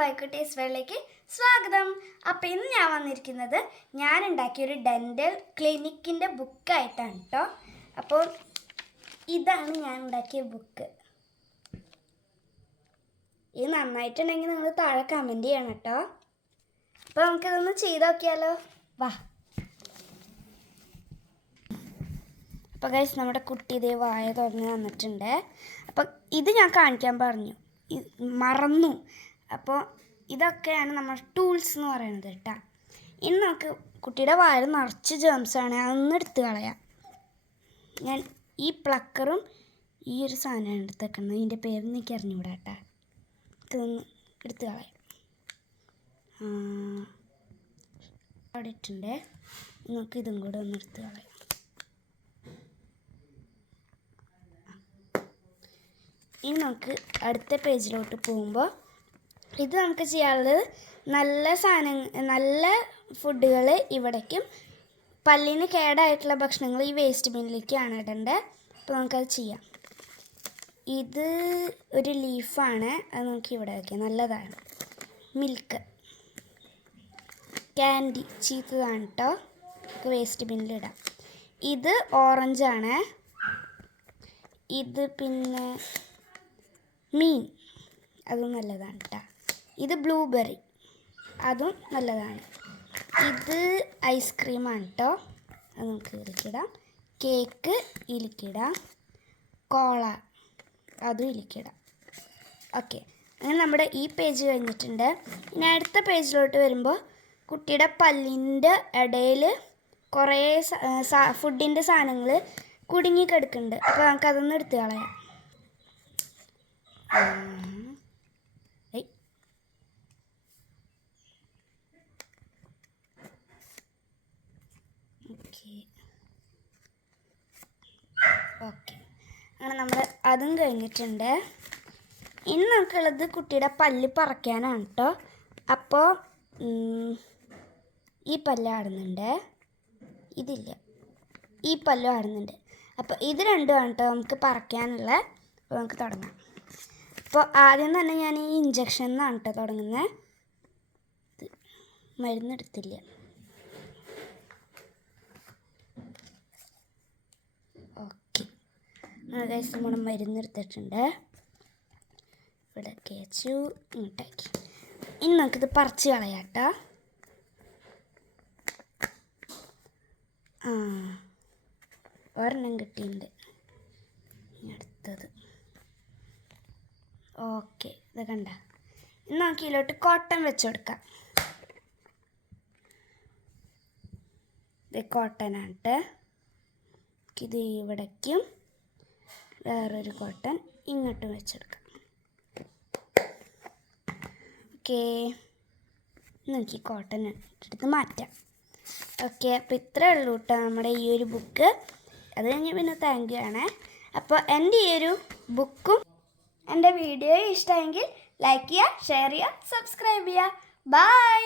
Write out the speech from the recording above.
വൈക്കുട്ടീസ് വേളിലേക്ക് സ്വാഗതം. അപ്പോൾ ഇന്ന് ഞാൻ വന്നിരിക്കുന്നത് ഞാൻ ഉണ്ടാക്കിയൊരു ഡെൻ്റൽ ക്ലിനിക്കിൻ്റെ ബുക്കായിട്ടാണ് കേട്ടോ. അപ്പോൾ ഇതാണ് ഞാൻ ഉണ്ടാക്കിയ ബുക്ക്. ഇത് നന്നായിട്ടുണ്ടെങ്കിൽ നിങ്ങൾ താഴെ കമൻറ്റ് ചെയ്യണം കേട്ടോ. അപ്പോൾ നമുക്കിതൊന്ന് ചെയ്ത് നോക്കിയാലോ. വാ. അപ്പോൾ ഗൈസ്, നമ്മുടെ കുട്ടി ഇതേ വായ തുറന്ന് വന്നിട്ടുണ്ട്. അപ്പോൾ ഇത് ഞാൻ കാണിക്കാൻ പറഞ്ഞു, മറന്നു. അപ്പോൾ ഇതൊക്കെയാണ് നമ്മൾ ടൂൾസ് എന്ന് പറയുന്നത് കേട്ടോ. ഇനി നമുക്ക് കുട്ടിയുടെ വായിൽ നിറച്ച് ജേംസാണ്, അതൊന്ന് എടുത്ത് കളയാം. ഞാൻ ഈ പ്ലക്കറും ഈ ഒരു സാധനമാണ് എടുത്ത് വെക്കുന്നത്. ഇതിൻ്റെ പേരൊന്നും എനിക്ക് അറിഞ്ഞുകൂടാ കേട്ടോ. ഇതൊന്ന് എടുത്ത് കളയാം. അവിടെ ഇട്ടുണ്ട്. നമുക്ക് ഇതും കൂടെ ഒന്ന് എടുത്ത് കളയാം. ഇനി നമുക്ക് അടുത്ത പേജിലോട്ട് പോകുമ്പോൾ ഇത് നമുക്ക് ചെയ്യാനുള്ളത് നല്ല ഫുഡുകൾ ഇവിടേക്കും പല്ലിന് കേടായിട്ടുള്ള ഭക്ഷണങ്ങൾ ഈ വേസ്റ്റ് ബിന്നിലേക്കാണ് ഇടേണ്ടത്. അപ്പോൾ നമുക്കത് ചെയ്യാം. ഇത് ഒരു ലീഫാണ്, അത് നമുക്ക് ഇവിടെ വയ്ക്കാം, നല്ലതാണ്. മിൽക്ക്, ക്യാൻഡി ചീത്തതാണ് കേട്ടോ, നമുക്ക് വേസ്റ്റ് ബിന്നിലിടാം. ഇത് ഓറഞ്ചാണ്. ഇത് പിന്നെ മീൻ, അതും നല്ലതാണ് കേട്ടോ. ഇത് ബ്ലൂബെറി, അതും നല്ലതാണ്. ഇത് ഐസ്ക്രീമാണ് കേട്ടോ, അത് നമുക്ക് ഇതിലേക്കിടാം. കേക്ക് ഇതിലേക്കിടാം. കോള, അതും ഇതിലേക്കിടാം. ഓക്കെ, അങ്ങനെ നമ്മുടെ ഈ പേജ് കഴിഞ്ഞിട്ടുണ്ട്. ഇനി അടുത്ത പേജിലോട്ട് വരുമ്പോൾ കുട്ടിയുടെ പല്ലിൻ്റെ ഇടയിൽ കുറേ ഫുഡിൻ്റെ സാധനങ്ങൾ കുടുങ്ങിക്കിടക്കുന്നുണ്ട്. അപ്പോൾ നമുക്കതൊന്ന് എടുത്ത് കളയാം. ഓക്കെ, അങ്ങനെ നമ്മൾ അതും കഴിഞ്ഞിട്ടുണ്ട്. ഇനി നമുക്കുള്ളത് കുട്ടിയുടെ പല്ല് പറിക്കാനാണ് കേട്ടോ. അപ്പോൾ ഈ പല്ല് ആടുന്നുണ്ട്, ഇതില്ല, ഈ പല്ലും ആടുന്നുണ്ട്. അപ്പോൾ ഇത് രണ്ടുമാണ് കേട്ടോ നമുക്ക് പറിക്കാനുള്ള. അപ്പോൾ നമുക്ക് തുടങ്ങാം. അപ്പോൾ ആദ്യം തന്നെ ഞാൻ ഈ ഇഞ്ചക്ഷൻ എന്നാണ് കേട്ടോ തുടങ്ങുന്നത്. മരുന്നെടുത്തില്ല. ഓക്കെ, ഗൈസ്, നമ്മൾ മരുന്നെടുത്തിട്ടുണ്ട്. ഇവിടെ കേച്ചു, ഇങ്ങോട്ടാക്കി. ഇനി നമുക്കിത് പറിച്ച് കളയാം കേട്ടോ. ഒരെണ്ണം കിട്ടിയിട്ടുണ്ട്. അടുത്തത്. ഓക്കെ, ഇത് കണ്ട. ഇനി നമുക്ക് ഇതിലോട്ട് കോട്ടൺ വെച്ച് കൊടുക്കാം. ഇത് കോട്ടനായിട്ട്. ഇത് ഇവിടേക്കും വേറൊരു കോട്ടൺ ഇങ്ങോട്ടും വെച്ചെടുക്കാം. ഓക്കെ, നമുക്ക് ഈ കോട്ടൺ എടുത്ത് മാറ്റാം. ഓക്കെ, അപ്പോൾ ഇത്രേ ഉള്ളൂ കേട്ടോ നമ്മുടെ ഈ ഒരു ബുക്ക്. അത് കഴിഞ്ഞ് പിന്നെ താങ്ക് യു ആണ്. അപ്പോൾ എൻ്റെ ഈ ഒരു ബുക്കും എൻ്റെ വീഡിയോ ഇഷ്ടമെങ്കിൽ ലൈക്ക് ചെയ്യുക, ഷെയർ ചെയ്യുക, സബ്സ്ക്രൈബ് ചെയ്യുക. ബൈ.